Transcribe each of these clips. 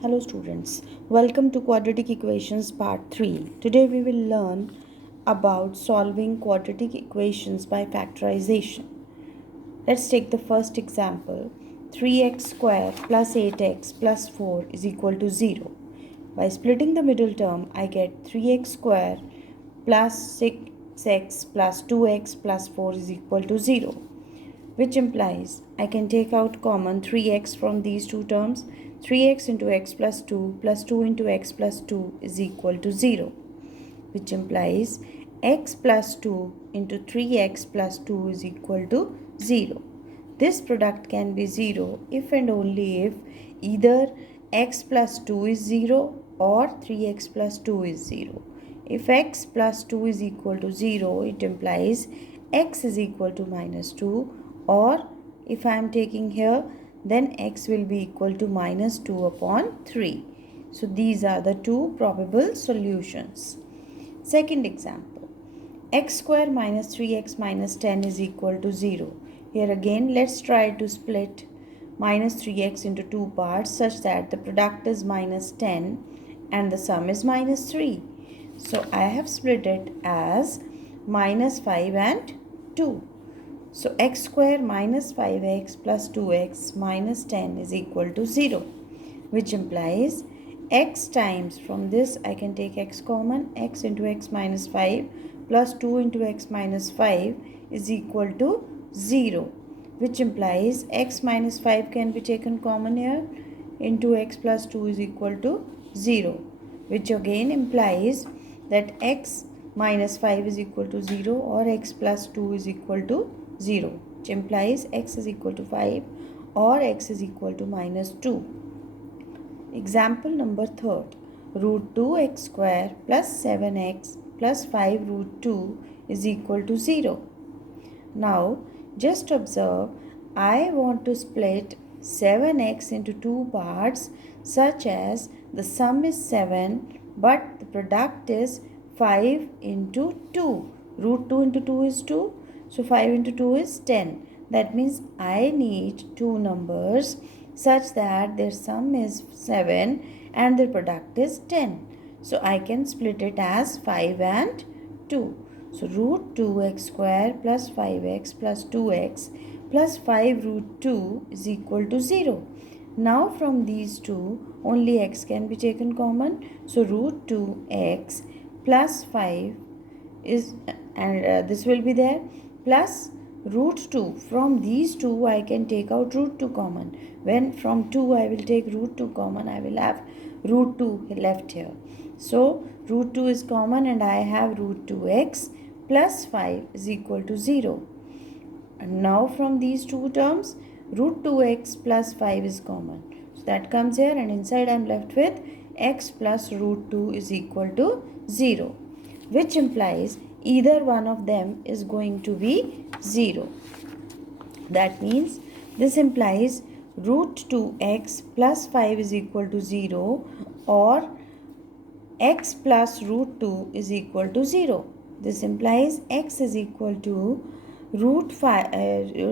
Hello students, welcome to Quadratic Equations Part 3. Today we will learn about solving quadratic equations by factorization. Let's take the first example. 3x square plus 8x plus 4 is equal to 0. By splitting the middle term, I get 3x square plus 6x plus 2x plus 4 is equal to 0, which implies I can take out common 3x from these two terms. 3x into x plus 2 into x plus 2 is equal to 0, which implies x plus 2 into 3x plus 2 is equal to 0. This product can be 0 if and only if either x plus 2 is 0 or 3x plus 2 is 0. If x plus 2 is equal to 0, it implies x is equal to minus 2, or if I am taking here, then x will be equal to minus 2 upon 3. So these are the two probable solutions. Second example, x square minus 3x minus 10 is equal to 0. Here again, let's try to split minus 3x into two parts such that the product is minus 10 and the sum is minus 3. So I have split it as minus 5 and 2. So x square minus 5x plus 2x minus 10 is equal to 0, which implies x times, from this I can take x common, x into x minus 5 plus 2 into x minus 5 is equal to 0, which implies x minus 5 can be taken common here, into x plus 2 is equal to 0, which again implies that x minus 5 is equal to 0 or x plus 2 is equal to 0, which implies x is equal to 5 or x is equal to minus 2. Example number third, root 2x square plus 7x plus 5 root 2 is equal to 0. Now just observe, I want to split 7x into two parts such as the sum is 7 but the product is 5 into 2. Root 2 into 2 is 2. So 5 into 2 is 10. That means I need two numbers such that their sum is 7 and their product is 10. So I can split it as 5 and 2. So root 2x square plus 5x plus 2x plus 5 root 2 is equal to 0. Now from these two, only x can be taken common. So root 2x plus 5 is, and this will be there, plus root 2. From these two I can take out root 2 common. When from 2 I will take root 2 common, I will have root 2 left here. So root 2 is common and I have root 2x plus 5 is equal to 0. And now from these two terms, root 2x plus 5 is common. So that comes here and inside I am left with x plus root 2 is equal to 0, which implies either one of them is going to be 0. That means this implies root 2x plus 5 is equal to 0 or x plus root 2 is equal to 0. This implies x is equal to root 5,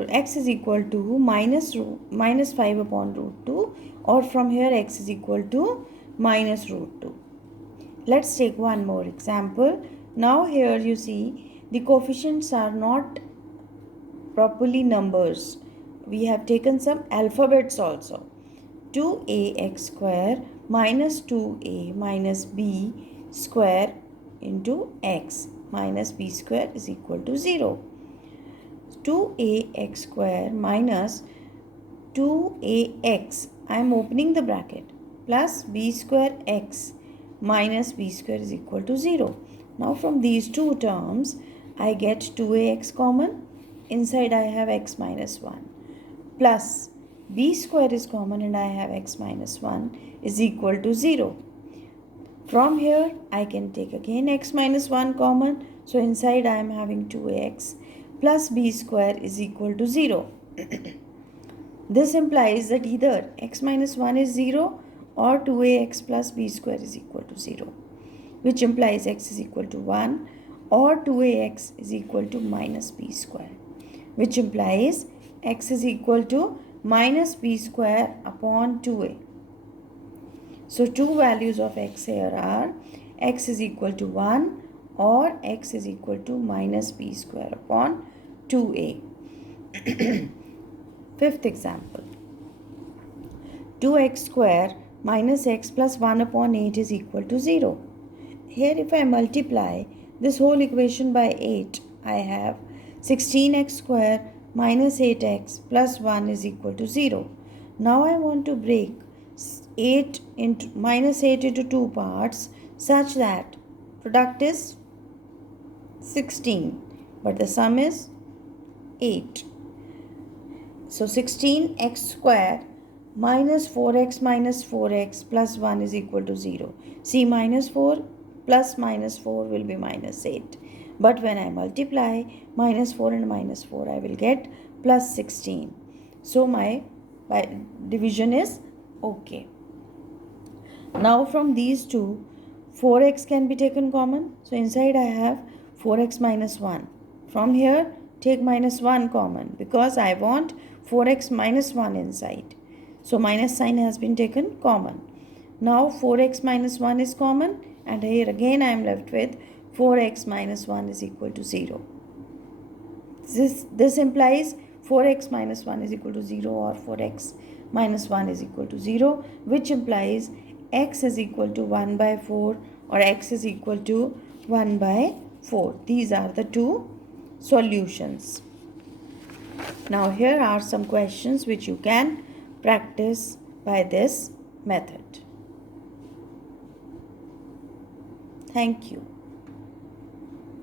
x is equal to minus 5 upon root 2, or from here x is equal to minus root 2. Let's take one more example. Now here you see the coefficients are not properly numbers. We have taken some alphabets also. 2ax square minus 2a minus b square into x minus b square is equal to 0. 2ax square minus 2ax, I am opening the bracket, plus b square x minus b square is equal to 0. Now from these two terms, I get 2ax common. Inside I have x minus 1. Plus b square is common and I have x minus 1 is equal to 0. From here, I can take again x minus 1 common. So inside I am having 2ax plus b square is equal to 0. This implies that either x minus 1 is 0 or 2ax plus b square is equal to 0, which implies x is equal to 1 or 2ax is equal to minus b square, which implies x is equal to minus b square upon 2a. So two values of x here are x is equal to 1 or x is equal to minus b square upon 2a. Fifth example. 2x square minus x plus 1 upon 8 is equal to 0. Here if I multiply this whole equation by 8, I have 16x square minus 8x plus 1 is equal to 0. Now I want to break 8 into minus 8 into two parts such that product is 16 but the sum is 8. So 16x square minus 4x plus 1 is equal to 0. See, minus 4 plus minus 4 will be minus 8. But when I multiply minus 4 and minus 4, I will get plus 16. So my division is okay. Now from these two, 4x can be taken common. So inside I have 4x minus 1. From here, take minus 1 common because I want 4x minus 1 inside. So minus sign has been taken common. Now 4x minus 1 is common and here again I am left with 4x minus 1 is equal to 0. This implies 4x minus 1 is equal to 0 or 4x minus 1 is equal to 0, which implies x is equal to 1 by 4 or x is equal to 1 by 4. These are the two solutions. Now here are some questions which you can practice by this method. Thank you.